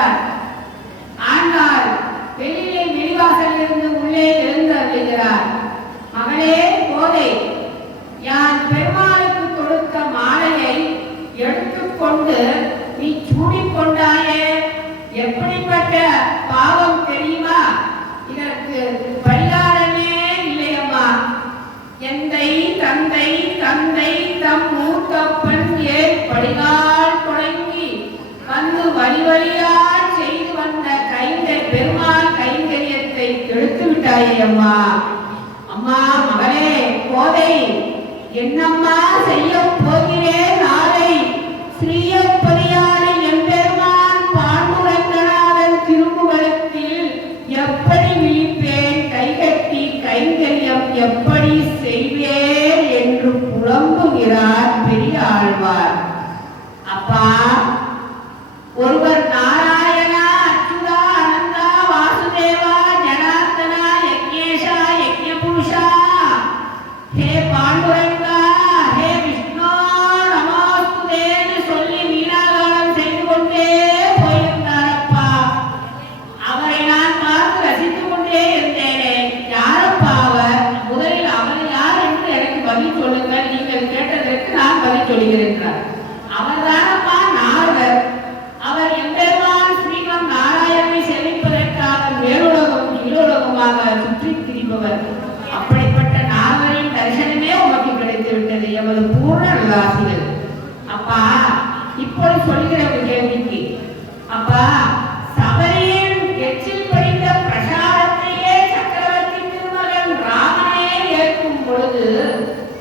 வருகிறார். ஆனால் வெளியிலே வெளிவாசலில் இருந்து உள்ளே எழுந்து வருகிறார். மகளே கோதை, யான் பெருமாளுக்கு கொடுத்த மாலையை எடுத்துக்கொண்டு நீ சூடிக்கொண்டாயே, எப்படிப்பட்ட பாவம் தெரியுமா? இதற்கு பரிகாரமே இல்லையம்மா. எந்தை தந்தை தந்தை தம் மூத்தப்பன் படிகால் தொடங்கி வந்து வழி வழியால் செய்து வந்த பெருமாள் கைங்கரியத்தை கெடுத்து விட்டாயே அம்மா. அம்மா மகளே கோதை, என்னம்மா செய்ய போகிறேன்? நாளை ஸ்ரீயப்பதியான எம்பெருமான் பாண்டுரங்கநாதன் திருமுகத்தில் எப்படி விழிப்பேன்? கைகட்டி கைங்கரியம் எப்படி செய்வேன் என்று புலம்புகிறார் பெரிய ஆழ்வார். அப்பா, ஒருவர் நாராயணா அச்சுதா அனந்தா வாசுதேவா ஜனார்தனா யக்ஞேஷா யக்ஞபுருஷா ஹே பாண்டுரங்கா ஹே விஷ்ணு நமோஸ்துதேன்னு சொல்லி வீணாகாலம் செய்து கொண்டே போயிருந்தாரப்பா. அவரை நான் பார்த்து ரசித்துக் கொண்டே இருந்தேனே. யாரப்பா அவர்? முதலில் அவர் யார் என்று எனக்கு பதில் சொல்லுங்கள். நீங்கள் கேட்டதற்கு நான் பதில் சொல்கிறேன். அவர்தானப்பா நாரதர். அவர் எம்பெருமான் ஸ்ரீமன் நாராயணனை சேவிப்பதற்காக மேலுலகம் கீழுலகமாக சுற்றி திரிபவர். அப்படிப்பட்ட நாரதரின் தரிசனமே உமக்கு கிடைத்து விட்டது. எமது பூர்ண நல்லாசிகள். அப்பா, இப்போது சொல்கிற ஒரு கேள்விக்கு, அப்பா, சபரியின் எச்சில் படித்த பிரசாதத்தையே சக்கரவர்த்தி திருமகன் ராமனே ஏற்கும் பொழுது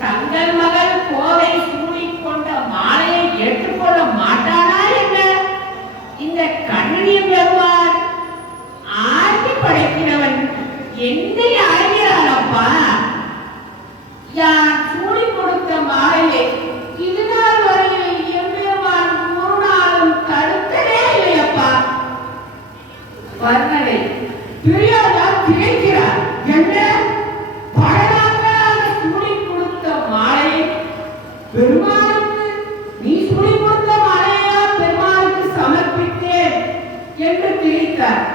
தங்கள் மகள் கோதை சூடிக்கொண்ட மாலையை ஏற்றுக்கொள்ள மாட்டானா என்ன? இந்த கண்ணியம் பெறுவார் ஆட்சி படைக்கிறவன் என்னை அழைகிறாரப்பா. யான் சூடி கொடுத்த மாலையை இதுநாள் வரையில் எம்பெருமான் ஒரு நாளும் தடுத்ததே இல்லையப்பா. வர்ணனை பெரியார் திகைக்கிறார். என்ன பழநாட்களாக சூடி கொடுத்த மாலையை பெருமாளுக்கு, நீ சூடி கொடுத்த மாலையா பெருமாளுக்கு சமர்ப்பித்தேன் என்று திகைத்தார்.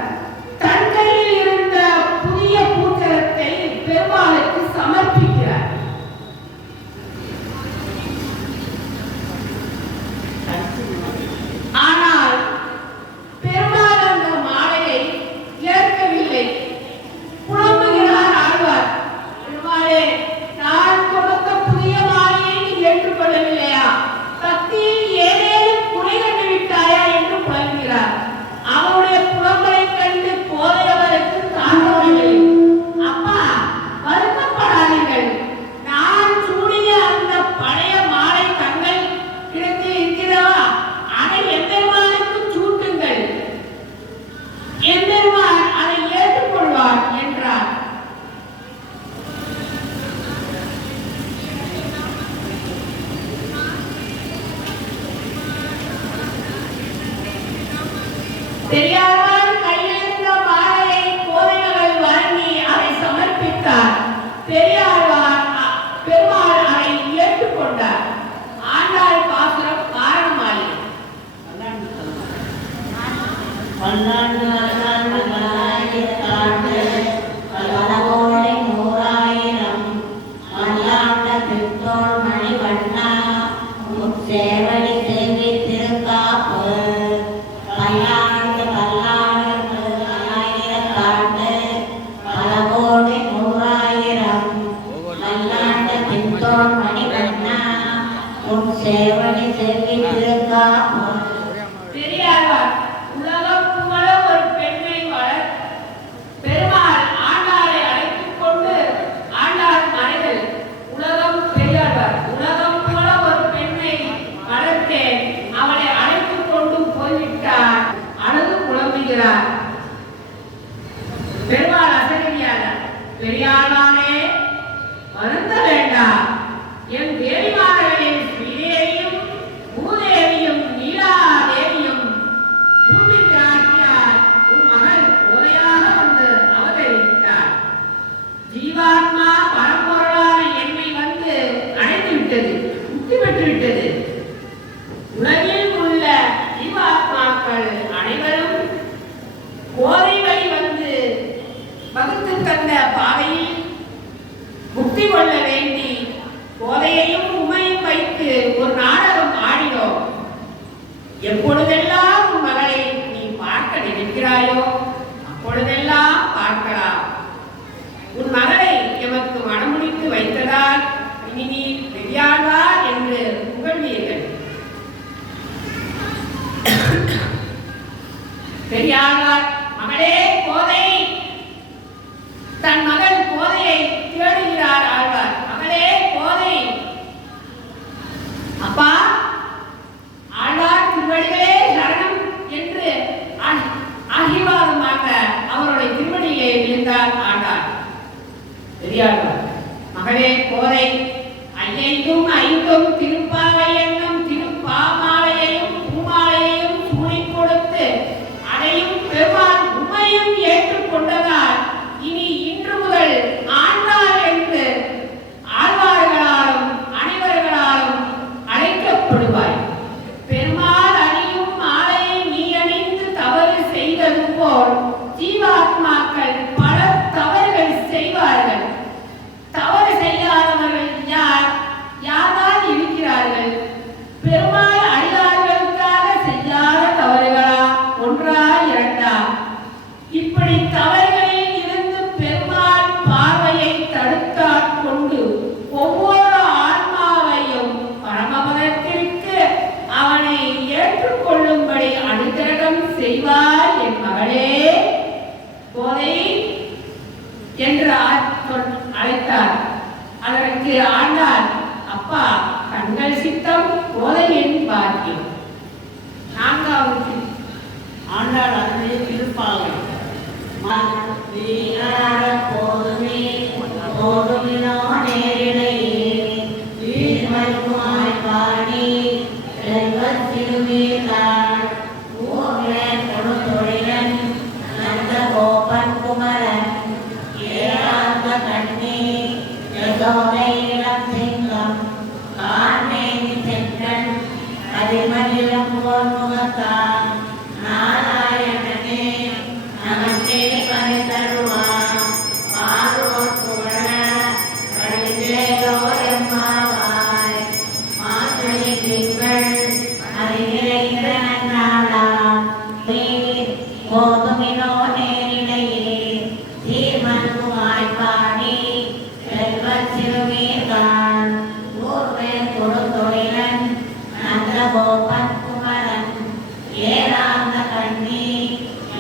தன் கையில் இருந்த புதிய பூச்சரத்தை பெருமாளுக்கு சமர்ப்பிக்கிறார். ஆனால் பெருமாள் அந்த மாலையை ஏற்கவில்லை. புலம்புகிறார் ஆழ்வார். பெருமாளே, நான் கொடுத்த புதிய மாலையை நீ ஏற்றுக்கொள்ளவில்லையா? பக்தியில் ஏதேனும் குறை கண்டு விட்டாயா என்று புலம்புகிறார். அவருடைய புலம்பலை கண்டு கோதையவருக்கு தாண்டவில்லை. அப்பா, வருத்தப்படாதீர்கள். நான் சூடிய அந்த பழைய மாலை தங்கள் இடத்தில் இருக்கிறதா? அதை எம்பெருமானுக்கு சூட்டுங்கள். எம்பெருமான் அதை ஏற்றுக்கொள்வார் என்றார். பெரியாழ்வார் கையிலிருந்த மாலையை கோதைமகள் வாங்கி அதை சமர்ப்பித்தார். பெரியாழ்வார் பெருமாள் அதை ஏற்றுக்கொண்டார். ஆண்டாள் பாசுரம் காரணமாயி பெரியாழ்வார் உலகம் புகழ ஒரு பெண்ணை பெருமாள் ஆண்டாளை அழைத்துக் கொண்டு ஆண்டாள் மறைகள் உலகம் பெரியாழ்வார் உலகம் புகழ ஒரு பெண்ணை வளர்த்தேன், அவளை அழைத்துக் கொண்டு போய்விட்டார். அழுது புலம்புகிறார். பெருமாள் அசரியார், பெரியாழ்வானே வருந்த வேண்டாம். என் தேவிமார்களின் ஸ்ரீதேவியும் பூதேவியும் நீலாதேவியும் எப்பொழுதெல்லாம் உன் மகளை நீ பார்க்க நினைக்கிறாயோ அப்பொழுதெல்லாம் பார்க்கலாம். உன் மகளை எமக்கு மணமுடித்து வைத்ததால் இனி நீ பெரியாழ்வார் என்று புகழ்வீர்கள். பெரியாழ்வார் மகளே கோதை, தன் மகள் கோதையை தேடுகிறார் ஆழ்வார். மகளே கோதை, அப்பா ஆழ்வார் திருவடிகளே சரணம் என்று ஆசீர்வாதமாக அவருடைய திருவடியிலே விழுந்தார் ஆழ்வார். பெரியாழ்வார் மகளே கோதை, ஐயைந்தும் ஐந்தும் திருப்பாவை என்னும் திருப்பாமாலையையும் பூமாலையையும் சூடிக் கொடுத்து அதையும் பெருமாள் உண்மையும் ஏற்றுக்கொண்டதால் இனி இன்று முதல் ஆண்டாள் என்று ஆழ்வார்களாலும் அனைவர்களாலும் அழைக்கப்படுவாய். பெருமாள் அணியும் மாலையை நீ அணிந்து தவறு செய்தது போல் ஜீவாத்மாக்கள் பல தவறுகள் செய்வார்கள். தவறு செய்யாதவர்கள் யார்? யார்தான் இருக்கிறார்கள்? பெருமாள் அடியார்களுக்காக செய்யாத தவறுகளா? ஒன்றா இரண்டா? இப்படி தவறுகளில் இருந்து பெருமாள் பார்வையை தடுத்தாற் கொண்டு ஒவ்வொரு ஆன்மாவையும் பரமபதத்திற்கு அவனை ஏற்றுக்கொள்ளும்படி அனுகிரகம் செய்வார் என் மகளே கோதை என்று அழைத்தார். அதற்கு ஆண்டாள், அப்பா கண்கள் சித்தம் கோதையின் பாக்கியம். நான்காவது ஆண்டாள் அருளே திருப்பாவை. போதுமே போதுமினோ நேரிடையே வீழ்மருமாய் பாடி செல்வத் திருமீர்காள் ஊரே கொடுத்தொழிலன் நந்த கோபன் குமரன் ஏராந்த கண்ணே யசோதை இளம் சிங்கம் கார்மேனி சென்றன் அதிமதிலம் போல் முகத்தான் நாராயணனே நமக்கே பணி தருவான் பாரோர் புகழ கடிதேரோ எம்மாவாய் மாற்றணி திங்கள் அறிநிறைந்த நன்னாளாம் போதுமினோ நேரிடையே சீர்மல்குமாய் பாடி செல்வத் சிறுமீர்காள் ஊர்வே கொடுத்தொழிலன் நந்த கோபன் குமரன் ஏராந்த கண்ணி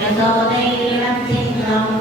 யசோதை இளம் சிங்கம்